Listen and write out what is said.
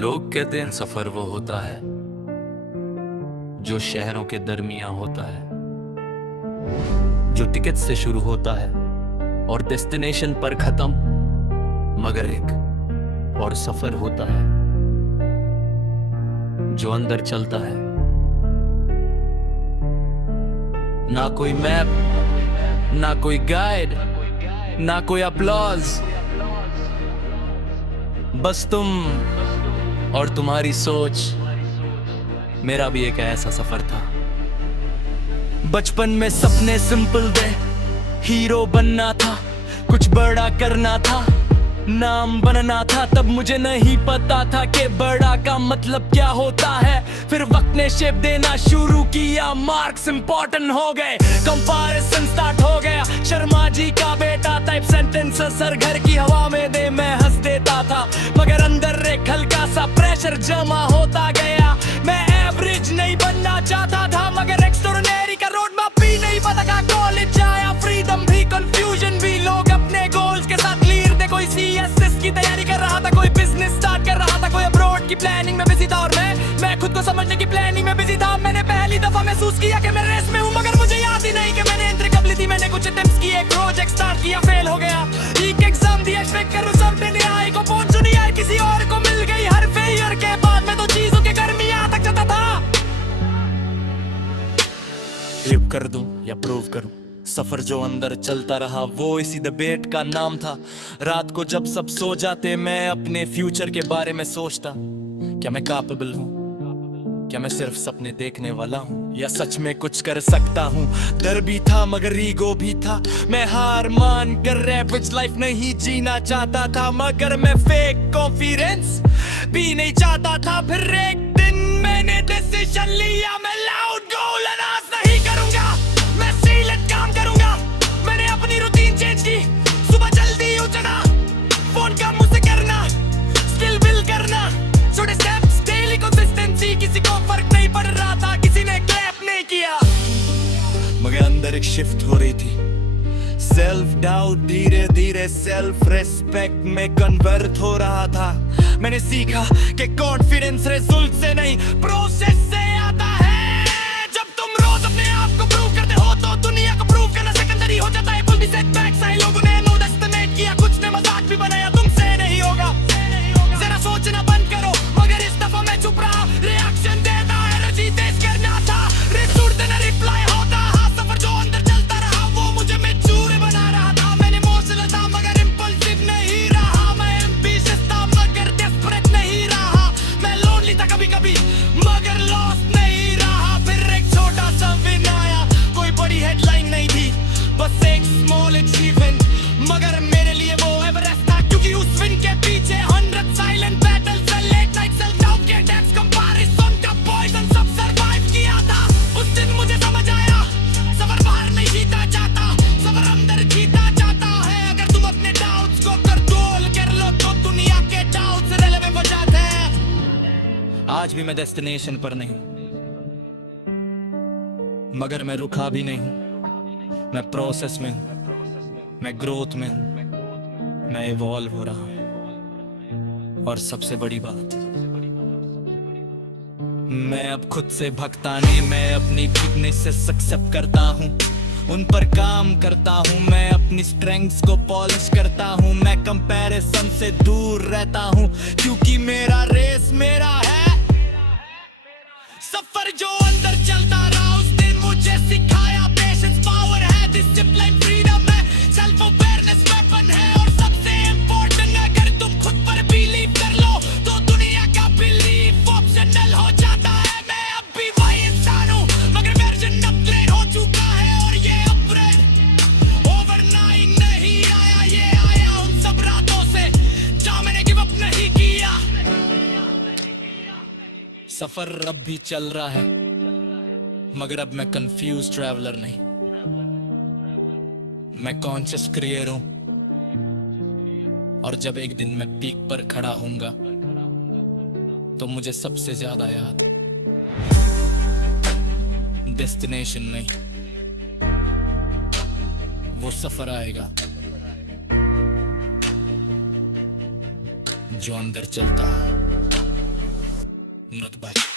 लोग कहते हैं सफर वो होता है जो शहरों के दरमियान होता है, जो टिकट से शुरू होता है और डेस्टिनेशन पर खत्म, मगर एक और सफर होता है जो अंदर चलता है। ना कोई मैप, ना कोई गाइड, ना कोई अपलॉज, बस तुम और तुम्हारी सोच। मेरा भी एक ऐसा सफर था। बचपन में सपने सिंपल थे, हीरो बनना था, कुछ बड़ा करना था, नाम बनना था। तब मुझे नहीं पता था कि बड़ा का मतलब क्या होता है। फिर वक्त ने शेप देना शुरू किया, मार्क्स इंपॉर्टेंट हो गए, कंपैरिजन स्टार्ट हो गया। शर्मा जी का बेटा टाइप सेंटेंस सर घर की हवा में दे, मैं हंस देता था, मगर अंदर एक हल्का सा प्रेशर जमा होता गया। मैं एवरेज नहीं बनना चाहता था, मगर एक्स्ट्राऑर्डिनरी का रोड मैप भी नहीं पता था। कॉलेज आया, फ्रीडम भी, कंफ्यूजन भी, लोग अपने गोल्स के साथ लीड थे। कोई सीएसएस की तैयारी कर रहा था, कोई बिजनेस स्टार्ट कर रहा था, कोई अब्रॉड की प्लानिंग में बिजी था, और मैं खुद को समझने की प्लानिंग में बिजी था। मैंने पहली दफा महसूस किया कि मैं रेस में हूं, मगर मुझे याद ही नहीं कि मैंने एंट्री कब ली थी। मैंने कुछ अटेम्प्ट्स किए, एक प्रोजेक्ट स्टार्ट किया, फेल हो गया। एक एग्जाम दिया, एक्सपेक्ट करूं सब देने आए को पहुंच नहीं आए, किसी और को मिल गई। हर फेलियर के बाद मैं तो चीजों के गर्मी यहां तक जाता था। लिव कर दूं या प्रूव करूं, सफर जो अंदर चलता रहा वो इसी डिबेट का नाम था। रात को जब सब सो जाते मैं अपने फ्यूचर के बारे में सोचता, क्या मैं कैपेबल हूँ, क्या मैं सिर्फ सपने देखने वाला हूँ, या सच में कुछ कर सकता हूँ। डर भी था मगर ईगो भी था, मैं हार मान कर रैपिड लाइफ नहीं जीना चाहता था, मगर मैं फेक कॉन्फिडेंस भी नहीं चाहता था। फिर एक दिन मैंने डिसीजन लिया, मैं लाउड गोल अनाउंस नहीं करूंगा, मैं सीलेंट काम करूंगा। मैंने अपनी रूटीन चेंज की, सुबह जल्दी उठना, फोन काम मुझसे करना, स्किल बिल्ड करना, छोटे स्टेप्स, डेली कंसिस्टेंसी। किसी को फर्क नहीं पड़ रहा था, किसी ने क्लैप नहीं किया, मगर अंदर एक शिफ्ट हो रही थी। सेल्फ डाउट धीरे धीरे सेल्फ रेस्पेक्ट में कन्वर्ट हो रहा था। मैंने सीखा कि कॉन्फिडेंस रिजल्ट से नहीं प्रोसेस से आता है। जब तुम रोज अपने आप को प्रूव करते हो तो दुनिया को प्रूव करना सेकेंडरी हो जाता है। कुछ भी सेटबैक्स आए, लोगों ने नो एस्टिमेट किया, कुछ ने मजाक भी बनाया, तुमसे नहीं होगा। जरा सोचना बंद करो, मगर इस दफा मैं चुप रहा। रिएक्शन देना, एनर्जी तेज करना था, रिजल्ट देना, रिप्लाई होता। हाँ, सफर जो अंदर चलता रहा वो मुझे मैच्योर बना रहा था। मैंने इमोशनल था मगर इंपल्सिव नहीं रहा, मैं एम्बिशियस था मगर डेस्परेट नहीं रहा, मैं लोनली था कभी कभी मगर लॉस्ट नहीं रहा। फिर एक छोटा सा विन आया, कोई बड़ी हेडलाइन नहीं थी, बस एक स्मॉल अचीवमेंट, मगर मेरे लिए वो एवरेस्ट था। क्योंकि उस विन के पीछे 100 silent battles, late night self doubt के अटैक्स, कंपैरिजन का पॉइजन सब सर्वाइव किया था। उस दिन मुझे समझ आया, सफर बाहर नहीं जीता जाता, सफर अंदर जीता जाता है। अगर तुम अपने डाउट्स को कंट्रोल कर लो तो दुनिया के डाउट्स रेलेवेंट हो जाते हैं। आज भी मैं डेस्टिनेशन पर नहीं हूं, मगर मैं रुका भी नहीं हूं, मैं प्रोसेस में हूं, मैं ग्रोथ में हूं, मैं इवॉल्व हो रहा हूं। और सबसे बड़ी बात, मैं अब खुद से भगता नहीं, मैं अपनी वीकनेस से एक्सेप्ट करता हूँ, उन पर काम करता हूँ, मैं अपनी स्ट्रेंथ्स को पॉलिश करता हूँ, मैं कंपैरिजन से दूर रहता हूँ, क्योंकि मेरा रेस मेरा है। सफर जो अंदर चलता रहा उसने मुझे सिखाया, पेशेंस पावर है, डिसिप्लिन फ्रीडम है, सेल्फ अवेयरनेस वेपन है, और सबसे इम्पोर्टेंट अगर तुम खुद पर बिलीव कर लो तो दुनिया का बिलीफ ऑप्शनल हो जाता है। मैं अब भी वही इंसान हूँ, मगर वर्जन अपग्रेड हो चुका है, और ये अपग्रेड ओवरनाइट नहीं आया, ये आया उन सब रातों से जहाँ मैंने गिव अप नहीं किया। सफर अब भी चल रहा है, मगर अब मैं कंफ्यूज ट्रैवलर नहीं, मैं कॉन्शियस क्रिएटर हूं। और जब एक दिन मैं पीक पर खड़ा होऊंगा तो मुझे सबसे ज्यादा याद डेस्टिनेशन नहीं, वो सफर आएगा जो अंदर चलता है। मत बच